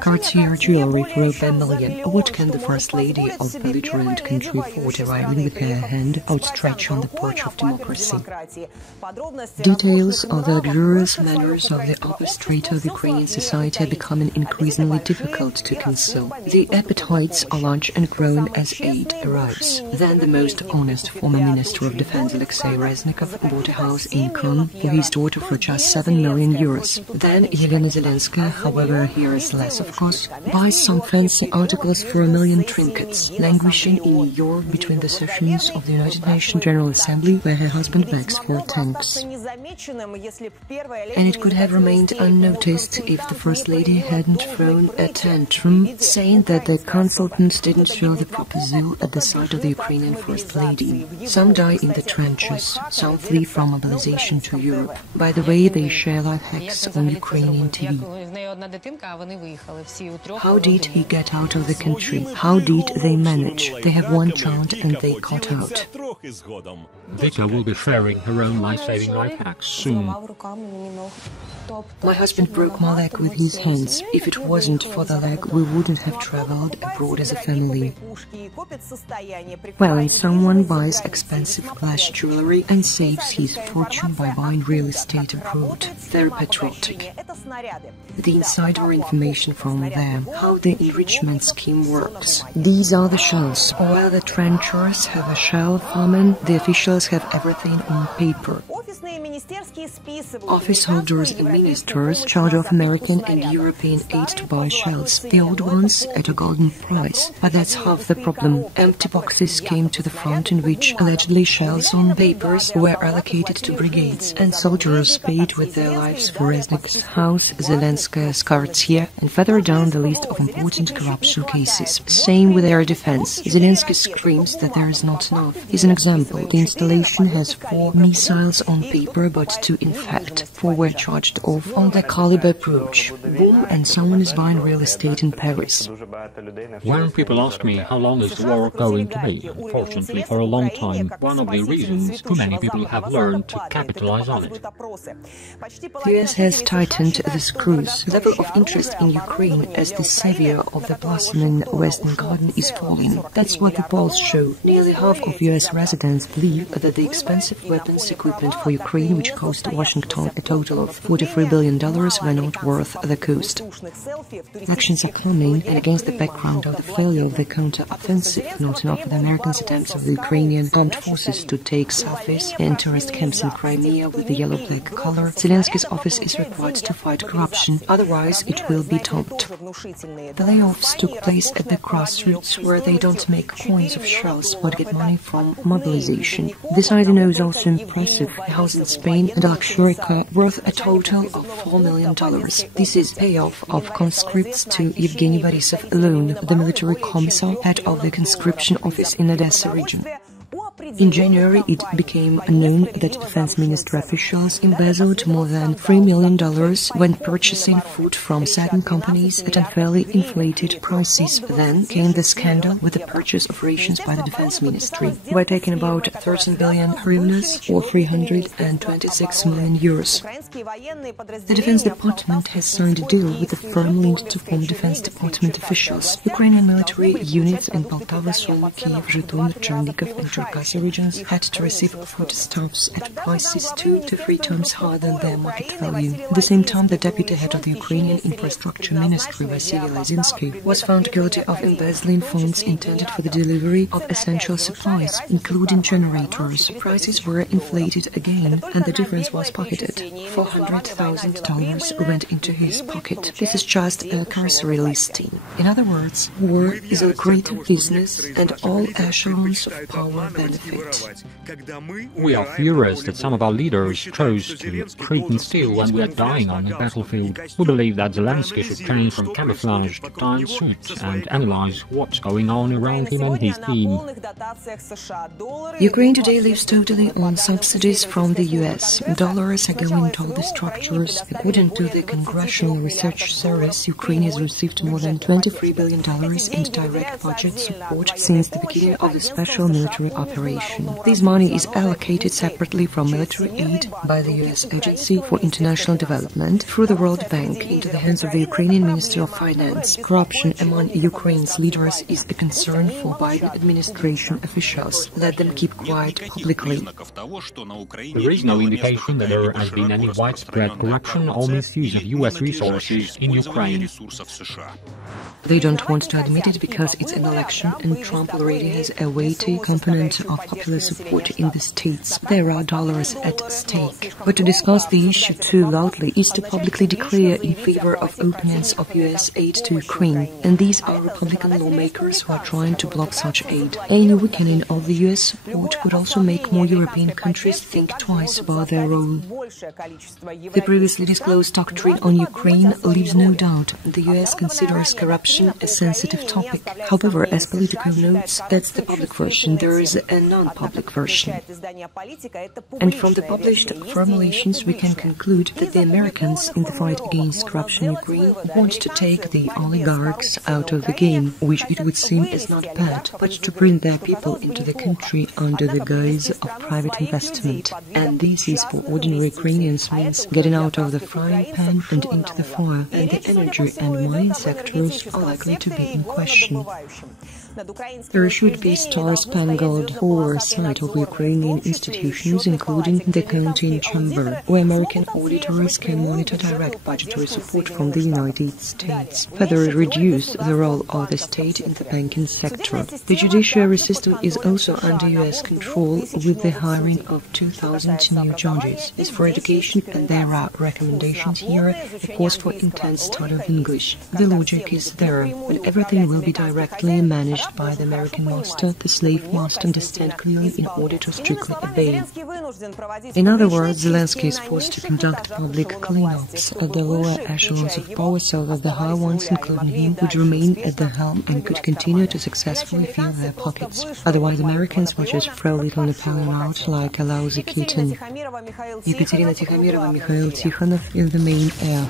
Cartier jewelry for over $1 million. What can the First Lady of a belligerent country afford arriving with her hand outstretched on the porch of democracy? Details of the luxurious manners of the upper strata of Ukrainian society are becoming increasingly difficult to conceal. The appetites are large and grown as aid arrives. Then the most honest former Minister of Defense Alexei Reznikov bought a house in Khan for his daughter for just €7 million. Then Yelena Zelensky, however, here is less of course, buys some fancy articles for $1 million trinkets, languishing in New York between the sessions of the United Nations General Assembly where her husband begs for tanks. And it could have remained unnoticed if the First Lady hadn't thrown a tantrum, saying that the consultants didn't feel the proper zeal at the sight of the Ukrainian First Lady. Some die in the trenches, some flee from mobilization to Europe. By the way, they share life hacks on Ukrainian TV. How did he get out of the country? How did they manage? They have one child and they got out. Vita will be sharing her own life-saving life hacks soon. My husband broke my leg with his hands. If it wasn't for the leg, we wouldn't have traveled abroad as a family. Well, and someone buys expensive glass jewelry and saves his fortune by buying real estate abroad. Very patriotic. The insider information from there, how the enrichment scheme works. These are the shells. While the trenchers have a shell famine, the officials have everything on paper. Office holders and ministers charge off American and European aid to buy shells, the old ones at a golden price. But that's half the problem. Empty boxes came to the front in which allegedly shells on papers were allocated to brigades, and soldiers paid with their lives for Reznik's house, Zelenska's Cartier, and further down the list of important corruption cases. Same with air defense. Zelensky screams that there is not enough. Here's an example. The installation has 4 missiles on paper, but 2 in fact. 4 were charged off on the caliber approach. Boom, and someone is buying real estate in Paris. When people ask me how long is the war going to be, unfortunately for a long time, one of the reasons too many people have learned to capitalize on it. The US has tightened the screws. The level of interest in Ukraine as the savior of the blossoming Western Garden is falling. That's what the polls show. Nearly half of US residents believe that the expensive weapons equipment for Ukraine, which cost Washington a total of $43 billion, were not worth the cost. Actions are coming, and against the background of the failure of the counter-offensive, not enough of the Americans' attempts of the Ukrainian armed forces to take surface and terrorist camps in Crimea with the yellow-black color, Zelensky's office is required to fight corruption, otherwise it will be topped. The layoffs took place at the grassroots, where they don't make coins of shells but get money from mobilization. This I know is also impressive. A house in Spain and a luxury car worth a total of $4 million. This is payoff of conscripts to Evgeny Borisov alone, the military commissar, head of the conscription office in Odessa region. In January, it became known that defense ministry officials embezzled more than $3 million when purchasing food from certain companies at unfairly inflated prices. Then came the scandal with the purchase of rations by the defense ministry. We're talking about 13 billion hryvnias or 326 million euros. The Defense Department has signed a deal with a firm linked to former Defense Department officials. Ukrainian military units in Poltava, Sumy, Kyiv, Zhytomyr, Chernihiv and Cherkasy regions had to receive foodstuffs at prices 2 to 3 times higher than their market value. At the same time, the deputy head of the Ukrainian Infrastructure Ministry, Vasily Lazinsky, was found guilty of embezzling funds intended for the delivery of essential supplies, including generators. Prices were inflated again, and the difference was pocketed. $400,000 went into his pocket. This is just a cursory listing. In other words, war is a lucrative business, and all echelons of power benefit. We are furious that some of our leaders chose to creep and steal when we are dying on the battlefield. We believe that Zelensky should change from camouflage to tie suits and analyze what's going on around him and his team. Ukraine today lives totally on subsidies from the US. Dollars are going to all the structures. According to the Congressional Research Service, Ukraine has received more than $23 billion in direct budget support since the beginning of the special military operation. operation. This money is allocated separately from military aid by the US Agency for International Development through the World Bank into the hands of the Ukrainian Ministry of Finance. Corruption among Ukraine's leaders is a concern for Biden administration officials. Let them keep quiet publicly. There is no indication that there has been any widespread corruption or misuse of US resources in Ukraine. They don't want to admit it because it's an election and Trump already has a weighty component of popular support in the states. There are dollars at stake. But to discuss the issue too loudly is to publicly declare in favor of openings of US aid to Ukraine. And these are Republican lawmakers who are trying to block such aid. Any weakening of the US support would also make more European countries think twice about their role. The previously disclosed doctrine on Ukraine leaves no doubt the US considers corruption a sensitive topic. However, as Politico notes, that's the public version. There is a non-public version. And from the published formulations, we can conclude that the Americans in the fight against corruption in Ukraine want to take the oligarchs out of the game, which it would seem is not bad, but to bring their people into the country under the guise of private investment. And this is for ordinary Ukrainians means getting out of the frying pan and into the fire, and the energy and mining sectors are likely to be in question. There should be star-spangled oversight of Ukrainian institutions, including the accounting chamber, where American auditors can monitor direct budgetary support from the United States. Further reduce the role of the state in the banking sector. The judiciary system is also under US control with the hiring of 2,000 new judges. As for education, there are recommendations here, a course for intense study of English. The logic is there, but everything will be directly managed by the American master. The slave must understand clearly in order to strictly obey. In other words, Zelensky is forced to conduct public cleanups at the lower echelons of power so that the higher ones, including him, would remain at the helm and could continue to successfully fill their pockets. Otherwise, Americans will just throw little Napoleon out like a lousy kitten. Ekaterina Tikhomirova, Mikhail Tikhonov in the main air.